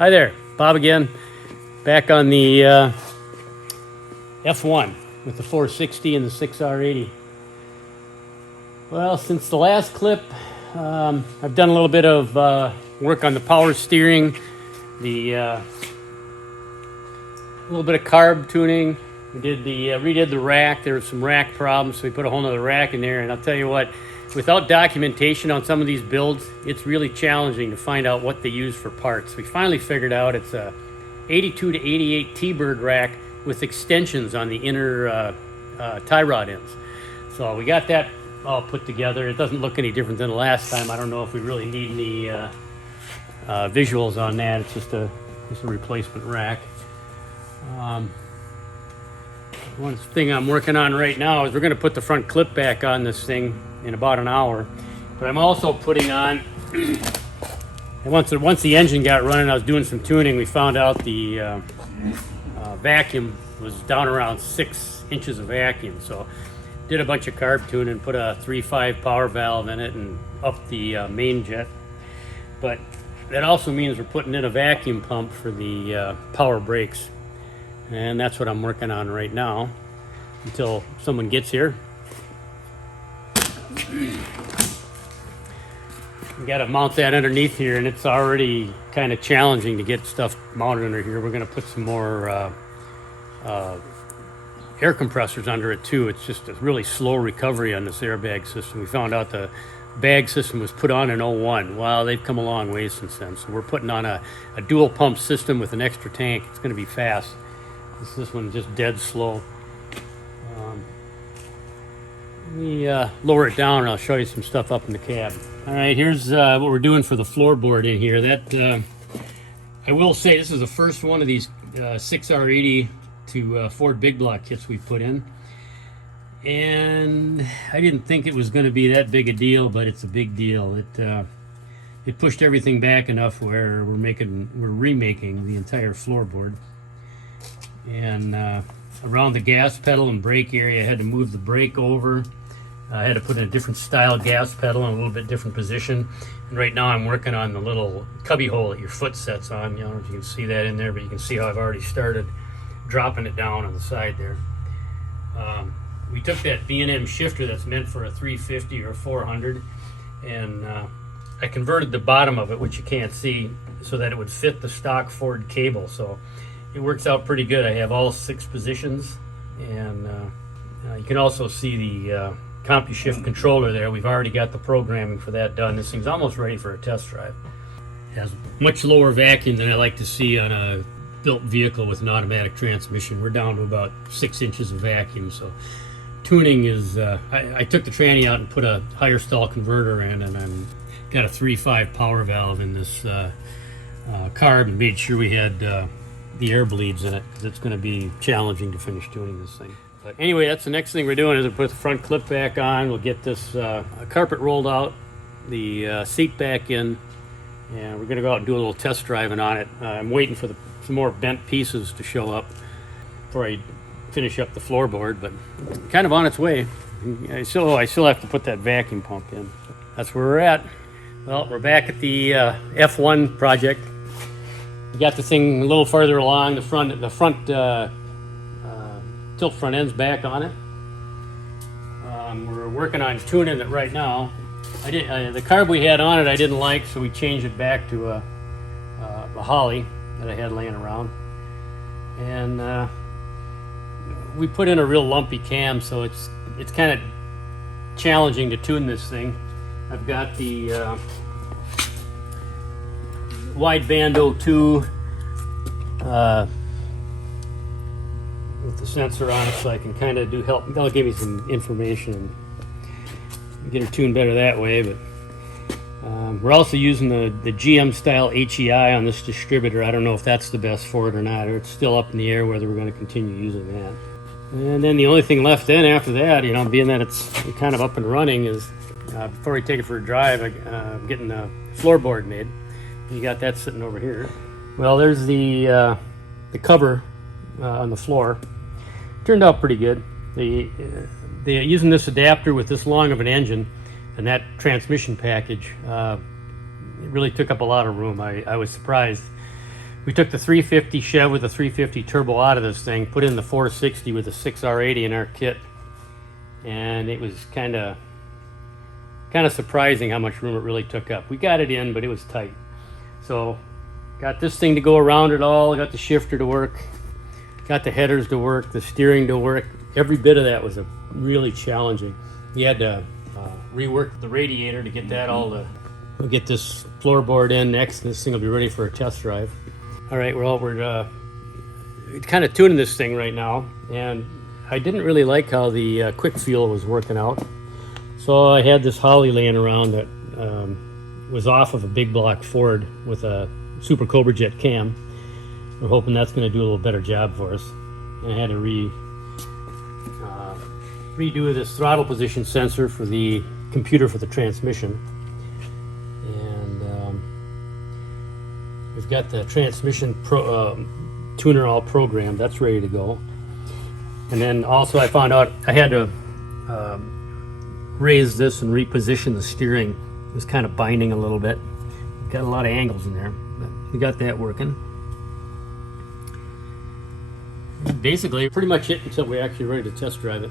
Hi there, Bob again, back on the F1 with the 460 and the 6R80. Well, since the last clip, I've done a little bit of work on the power steering, a little bit of carb tuning. We did redid the rack. There were some rack problems, so we put a whole nother rack in there. And I'll tell you what, without documentation on some of these builds, it's really challenging to find out what they use for parts. We finally figured out it's a 82 to 88 T-bird rack with extensions on the inner tie rod ends. So we got that all put together. It doesn't look any different than the last time. I don't know if we really need any visuals on that. It's just a replacement rack. One thing I'm working on right now is we're going to put the front clip back on this thing in about an hour. But I'm also putting on, and once the engine got running, I was doing some tuning. We found out the vacuum was down around 6 inches of vacuum. So did a bunch of carb tuning, put a 3.5 power valve in it and up the main jet. But that also means we're putting in a vacuum pump for the power brakes. And that's what I'm working on right now until someone gets here. We got to mount that underneath here, and it's already kind of challenging to get stuff mounted under here. We're going to put some more air compressors under it too. It's just a really slow recovery on this airbag system. We found out the bag system was put on in 01. Well, they've come a long way since then. So we're putting on a dual pump system with an extra tank. It's going to be fast. This one's just dead slow. Let me lower it down and I'll show you some stuff up in the cab. All right, here's what we're doing for the floorboard in here. That I will say this is the first one of these 6R80 to Ford Big Block kits we put in. And I didn't think it was going to be that big a deal, but it's a big deal. It pushed everything back enough where we're remaking the entire floorboard. And around the gas pedal and brake area, I had to move the brake over. I had to put in a different style gas pedal in a little bit different position. And right now I'm working on the little cubby hole that your foot sets on. I don't know if you can see that in there, but you can see how I've already started dropping it down on the side there. We took that B&M shifter that's meant for a 350 or 400, and I converted the bottom of it, which you can't see, so that it would fit the stock Ford cable. So it works out pretty good. I have all 6 positions, and you can also see the CompuShift controller there. We've already got the programming for that done. This thing's almost ready for a test drive. It has much lower vacuum than I like to see on a built vehicle with an automatic transmission. We're down to about 6 inches of vacuum, so tuning is, I took the tranny out and put a higher stall converter in, and I've got a 3.5 power valve in this carb, and made sure we had the air bleeds in it, because it's going to be challenging to finish tuning this thing. But anyway, that's the next thing we're doing, is we put the front clip back on. We'll get this carpet rolled out, the seat back in, and we're going to go out and do a little test driving on it. I'm waiting for some more bent pieces to show up before I finish up the floorboard, but kind of on its way. I still have to put that vacuum pump in. That's where we're at. Well, we're back at the F1 project. We got the thing a little farther along. The front tilt front end's back on it. We're working on tuning it right now. The carb we had on it I didn't like, so we changed it back to a Holly that I had laying around. And we put in a real lumpy cam, so it's kind of challenging to tune this thing. I've got the wideband 02 with the sensor on it, so I can kind of help. That'll give me some information and get her tuned better that way. But we're also using the GM style HEI on this distributor. I don't know if that's the best for it or not, or it's still up in the air whether we're going to continue using that. And then the only thing left then after that, being that it's kind of up and running, is before we take it for a drive, I'm getting the floorboard made. You got that sitting over here. Well, there's the cover on the floor. Turned out pretty good. They're using this adapter with this long of an engine, and that transmission package, it really took up a lot of room. I was surprised We took the 350 Chev with the 350 turbo out of this thing, put in the 460 with the 6R80 in our kit, and it was kind of surprising how much room it really took up. We got it in, but it was tight. So got this thing to go around it all, got the shifter to work, got the headers to work, the steering to work. Every bit of that was really challenging. We had to rework the radiator to get that all to, we'll get this floorboard in next, and this thing will be ready for a test drive. All right, we're kind of tuning this thing right now, and I didn't really like how the quick fuel was working out. So I had this Holly laying around that was off of a big block Ford with a Super Cobra Jet cam. We're hoping that's going to do a little better job for us. And I had to redo this throttle position sensor for the computer for the transmission. And we've got the transmission tuner all programmed. That's ready to go. And then also I found out I had to raise this and reposition the steering. It was kind of binding a little bit. Got a lot of angles in there, but we got that working. Basically, pretty much it until we're actually ready to test drive it.